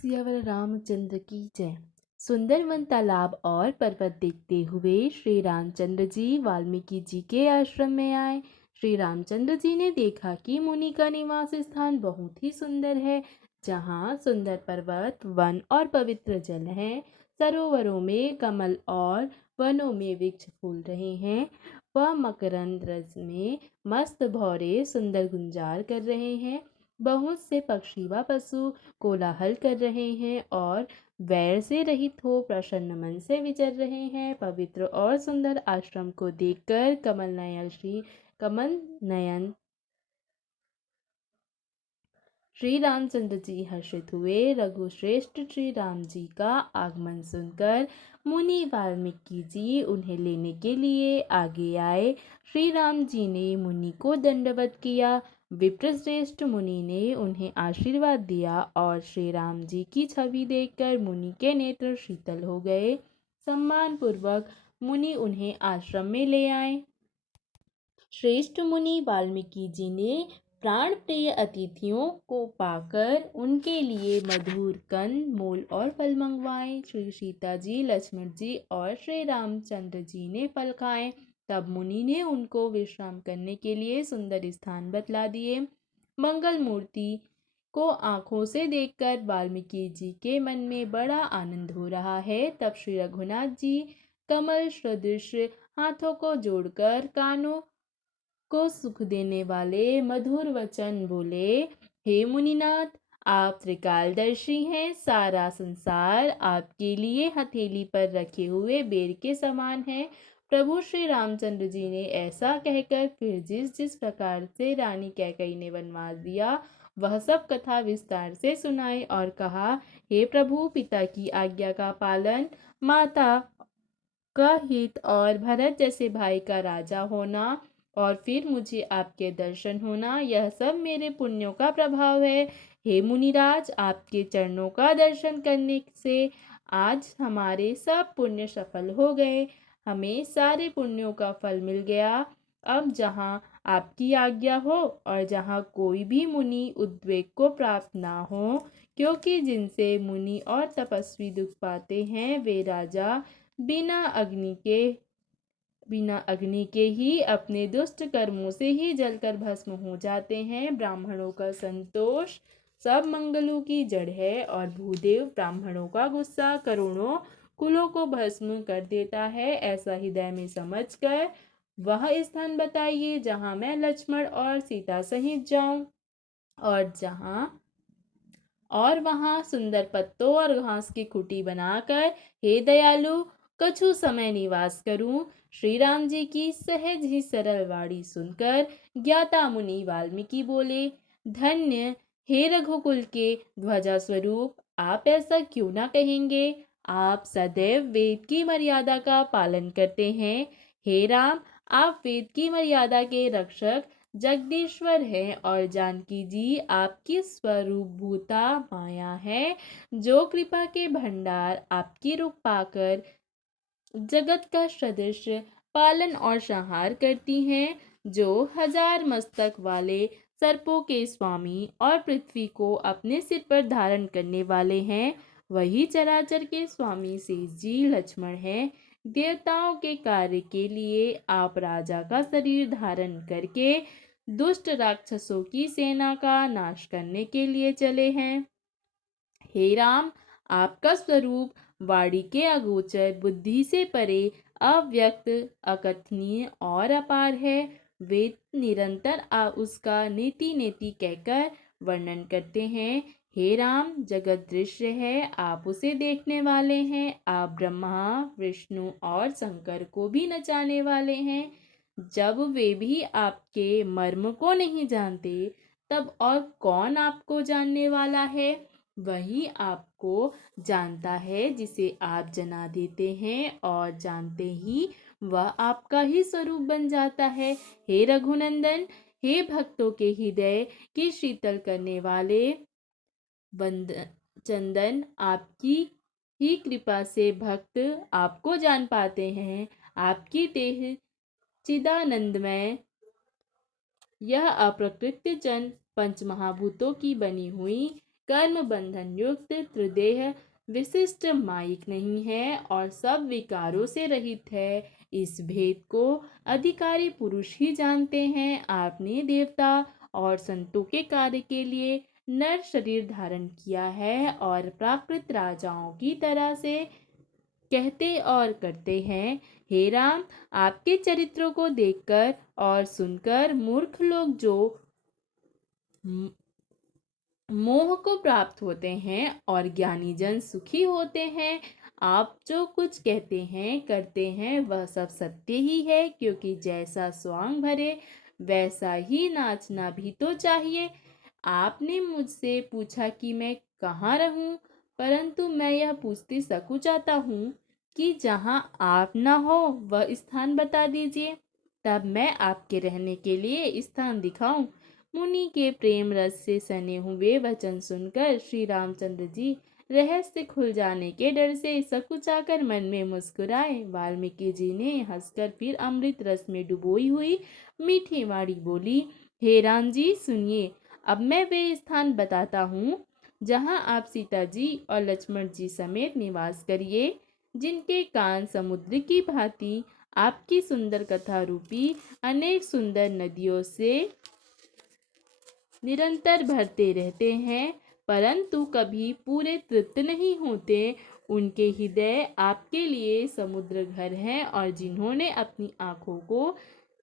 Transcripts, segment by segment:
सियावर रामचंद्र की जय। सुंदर वन तालाब और पर्वत देखते हुए श्री रामचंद्र जी वाल्मीकि जी के आश्रम में आए। श्री रामचंद्र जी ने देखा कि मुनि का निवास स्थान बहुत ही सुंदर है, जहाँ सुंदर पर्वत, वन और पवित्र जल है। सरोवरों में कमल और वनों में वृक्ष फूल रहे हैं। वह मकरंद रस में मस्त भौरे सुंदर गुंजार कर रहे हैं। बहुत से पक्षी व पशु कोलाहल कर रहे हैं और वैर से रहित हो प्रसन्न मन से विचर रहे हैं। पवित्र और सुंदर आश्रम को देखकर कमल नयन श्री रामचंद्र जी हर्षित हुए। रघुश्रेष्ठ श्री राम जी का आगमन सुनकर मुनि वाल्मीकि जी उन्हें लेने के लिए आगे आए। श्री राम जी ने मुनि को दंडवत किया। विप्रश्रेष्ठ मुनि ने उन्हें आशीर्वाद दिया और श्री राम जी की छवि देखकर मुनि के नेत्र शीतल हो गए। सम्मान पूर्वक मुनि उन्हें आश्रम में ले आए। श्रेष्ठ मुनि वाल्मीकि जी ने प्राण प्रिय अतिथियों को पाकर उनके लिए मधुर कंद मूल और फल मंगवाए। श्री सीता जी, लक्ष्मण जी और श्री रामचंद्र जी ने फल खाए। तब मुनि ने उनको विश्राम करने के लिए सुंदर स्थान बतला दिए। मंगल मूर्ति को आंखों से देखकर वाल्मीकि जी के मन में बड़ा आनंद हो रहा है। तब श्री रघुनाथ जी कमल सदृश हाथों को जोड़कर कानों को सुख देने वाले मधुर वचन बोले। हे मुनिनाथ, आप त्रिकालदर्शी हैं। सारा संसार आपके लिए हथेली पर रखे हुए बेर के समान है। प्रभु श्री रामचंद्र जी ने ऐसा कहकर फिर जिस जिस प्रकार से रानी कैकेयी ने वनवास दिया वह सब कथा विस्तार से सुनाई और कहा, हे प्रभु, पिता की आज्ञा का पालन, माता का हित और भरत जैसे भाई का राजा होना और फिर मुझे आपके दर्शन होना, यह सब मेरे पुण्यों का प्रभाव है। हे मुनिराज, आपके चरणों का दर्शन करने से आज हमारे सब पुण्य सफल हो गए। हमें सारे पुण्यों का फल मिल गया। अब जहाँ आपकी आज्ञा हो और जहाँ कोई भी मुनि उद्वेग को प्राप्त ना हो, क्योंकि जिनसे मुनि और तपस्वी दुख पाते हैं वे राजा बिना अग्नि के ही अपने दुष्ट कर्मों से ही जलकर भस्म हो जाते हैं। ब्राह्मणों का संतोष सब मंगलों की जड़ है और भूदेव ब्राह्मणों का गुस्सा करोड़ों कुलों को भस्म कर देता है। ऐसा हृदय में समझकर वह स्थान बताइए जहाँ मैं लक्ष्मण और सीता सहित जाऊं और वहां सुंदर पत्तों और घास की कुटी बनाकर हे दयालु कछु समय निवास करूं। श्री राम जी की सहज ही सरल वाणी सुनकर ज्ञाता मुनि वाल्मीकि बोले, धन्य हे रघुकुल के ध्वजा स्वरूप, आप ऐसा क्यों ना कहेंगे। आप सदैव वेद की मर्यादा का पालन करते हैं। हे राम, आप वेद की मर्यादा के रक्षक जगदीश्वर है और जानकी जी आपकी स्वरूपभूता माया है, जो कृपा के भंडार आपकी रूप पाकर जगत का सदृश पालन और संहार करती हैं, जो हजार मस्तक वाले सर्पों के स्वामी और पृथ्वी को अपने सिर पर धारण करने वाले हैं। वही चराचर के स्वामी शेष जी लक्ष्मण हैं। देवताओं के कार्य के लिए आप राजा का शरीर धारण करके दुष्ट राक्षसों की सेना का नाश करने के लिए चले हैं। हे राम, आपका स्वरूप वाणी के अगोचर, बुद्धि से परे, अव्यक्त, अकथनीय और अपार है। वेद निरंतर उसका नीति नीति कहकर वर्णन करते हैं। हे राम, जगत दृश्य है, आप उसे देखने वाले हैं। आप ब्रह्मा, विष्णु और शंकर को भी नचाने वाले हैं। जब वे भी आपके मर्म को नहीं जानते, तब और कौन आपको जानने वाला है। वही आपको जानता है जिसे आप जना देते हैं और जानते ही वह आपका ही स्वरूप बन जाता है। हे रघुनंदन, हे भक्तों के हृदय की शीतल करने वाले चंदन, आपकी ही कृपा से भक्त आपको जान पाते हैं। आपकी देह चिदानंदमय, यह अप्रकृत जन पंच महाभूतों की बनी हुई कर्म बंधन युक्त त्रिदेह विशिष्ट माइक नहीं है और सब विकारों से रहित है। इस भेद को अधिकारी पुरुष ही जानते हैं। आपने देवता और संतों के कार्य के लिए नर शरीर धारण किया है और प्राकृत राजाओं की तरह से कहते और करते हैं। हे राम, आपके चरित्रों को देखकर और सुनकर मूर्ख लोग जो मोह को प्राप्त होते हैं और ज्ञानी जन सुखी होते हैं। आप जो कुछ कहते हैं करते हैं वह सब सत्य ही है, क्योंकि जैसा स्वांग भरे वैसा ही नाचना भी तो चाहिए। आपने मुझसे पूछा कि मैं कहाँ रहूं, परंतु मैं यह पूछती सकुचाता हूँ कि जहाँ आप न हो वह स्थान बता दीजिए, तब मैं आपके रहने के लिए स्थान दिखाऊं। मुनि के प्रेम रस से सने हुए वचन सुनकर श्री रामचंद्र जी रहस्य खुल जाने के डर से सकुचाकर मन में मुस्कुराए। वाल्मीकि जी ने हंसकर फिर अमृत रस में डुबोई हुई मीठी वाणी बोली, हे राम जी सुनिए, अब मैं वे स्थान बताता हूँ जहाँ आप सीता जी और लक्ष्मण जी समेत निवास करिए, जिनके कान समुद्र की भांति आपकी सुंदर कथा रूपी अनेक सुंदर नदियों से निरंतर भरते रहते हैं, परंतु कभी पूरे तृप्त नहीं होते। उनके हृदय आपके लिए समुद्र घर हैं और जिन्होंने अपनी आँखों को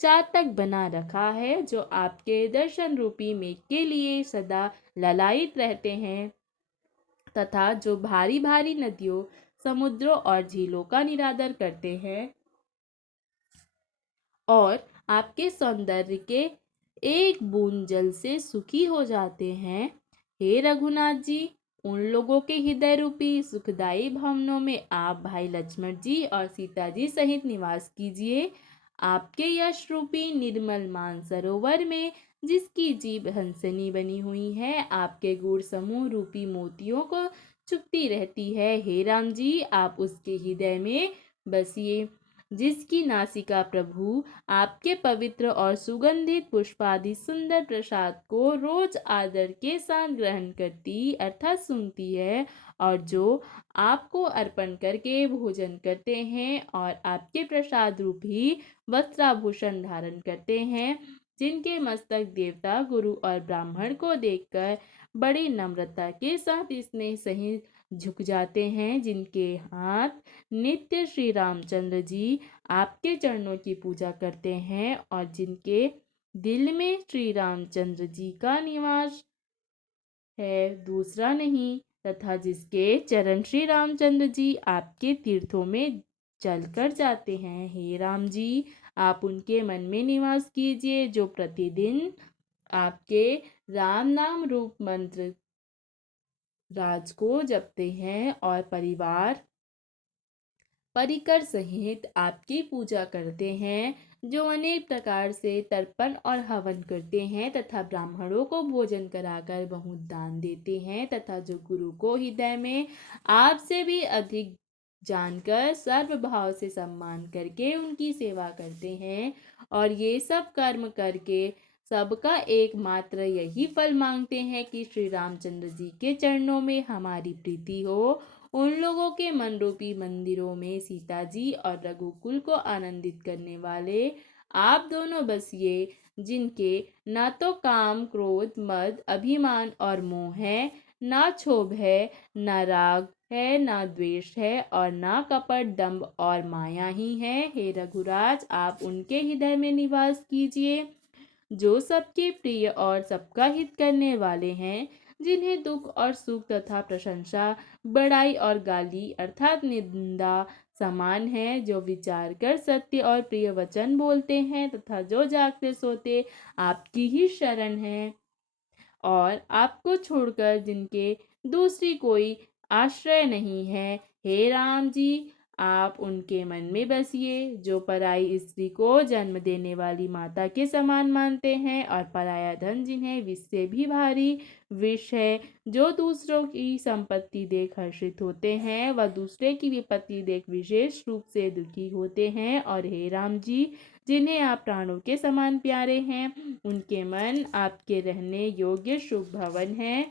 चातक बना रखा है, जो आपके दर्शन रूपी मेघ के लिए सदा ललायित रहते हैं, तथा जो भारी भारी नदियों, समुद्रों और झीलों का निरादर करते हैं और आपके सौंदर्य के एक बूंद जल से सुखी हो जाते हैं। हे रघुनाथ जी, उन लोगों के हृदय रूपी सुखदायी भवनों में आप भाई लक्ष्मण जी और सीता जी सहित निवास कीजिए। आपके यश रूपी निर्मल मानसरोवर में जिसकी जीभ हंसनी बनी हुई है, आपके गुण समूह रूपी मोतियों को चुगती रहती है। हे राम जी, आप उसके हृदय में बसिए, जिसकी नासिका प्रभु आपके पवित्र और सुगंधित पुष्पादि सुंदर प्रसाद को रोज आदर के साथ ग्रहण करती अर्थात सुनती है, और जो आपको अर्पण करके भोजन करते हैं और आपके प्रसाद रूपी वस्त्राभूषण धारण करते हैं, जिनके मस्तक देवता गुरु और ब्राह्मण को देखकर बड़ी नम्रता के साथ स्नेह सहित झुक जाते हैं, जिनके हाथ नित्य श्री रामचंद्र जी आपके चरणों की पूजा करते हैं और जिनके दिल में श्री रामचंद्र जी का निवास है, दूसरा नहीं, तथा जिसके चरण श्री रामचंद्र जी आपके तीर्थों में चलकर जाते हैं। हे राम जी, आप उनके मन में निवास कीजिए, जो प्रतिदिन आपके राम नाम रूप मंत्र राज को जपते हैं और परिवार परिकर सहित आपकी पूजा करते हैं, जो अनेक प्रकार से तर्पण और हवन करते हैं तथा ब्राह्मणों को भोजन कराकर बहुत दान देते हैं, तथा जो गुरु को हृदय में आपसे भी अधिक जानकर सर्व भाव से सम्मान करके उनकी सेवा करते हैं, और ये सब कर्म करके सबका एकमात्र यही फल मांगते हैं कि श्री रामचंद्र जी के चरणों में हमारी प्रीति हो। उन लोगों के मन रूपी मंदिरों में सीता जी और रघुकुल को आनंदित करने वाले आप दोनों बसिए, जिनके न तो काम क्रोध मद अभिमान और मोह है, न क्षोभ है, न राग है, न द्वेष है, और न कपट दंभ और माया ही है। हे रघुराज, आप उनके हृदय में निवास कीजिए, जो सबके प्रिय और सबका हित करने वाले हैं, जिन्हें दुख और सुख तथा प्रशंसा, बड़ाई और गाली अर्थात निंदा समान है, जो विचार कर सत्य और प्रिय वचन बोलते हैं तथा जो जागते सोते आपकी ही शरण है, और आपको छोड़कर जिनके दूसरी कोई आश्रय नहीं है। हे राम जी, आप उनके मन में बसिए, जो पराई स्त्री को जन्म देने वाली माता के समान मानते हैं, और पराया धन जिन्हें विष से भी भारी विष है, जो दूसरों की संपत्ति देख हर्षित होते हैं, वह दूसरे की विपत्ति देख विशेष रूप से दुखी होते हैं। और हे राम जी, जिन्हें आप प्राणों के समान प्यारे हैं, उनके मन आपके रहने योग्य शुभ भवन है,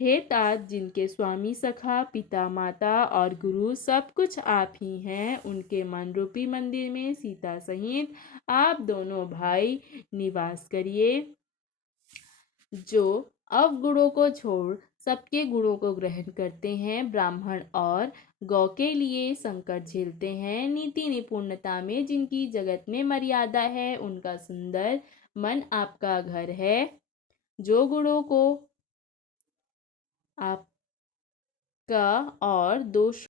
हे तात, जिनके स्वामी सखा पिता माता और गुरु सब कुछ आप ही हैं, उनके मन रूपी मंदिर में सीता सहित आप दोनों भाई निवास करिए, जो अवगुणों को छोड़ सबके गुणों को ग्रहण करते हैं, ब्राह्मण और गौ के लिए संकट झेलते हैं, नीति निपुणता में जिनकी जगत में मर्यादा है, उनका सुंदर मन आपका घर है, जो गुणों को आपका और दोष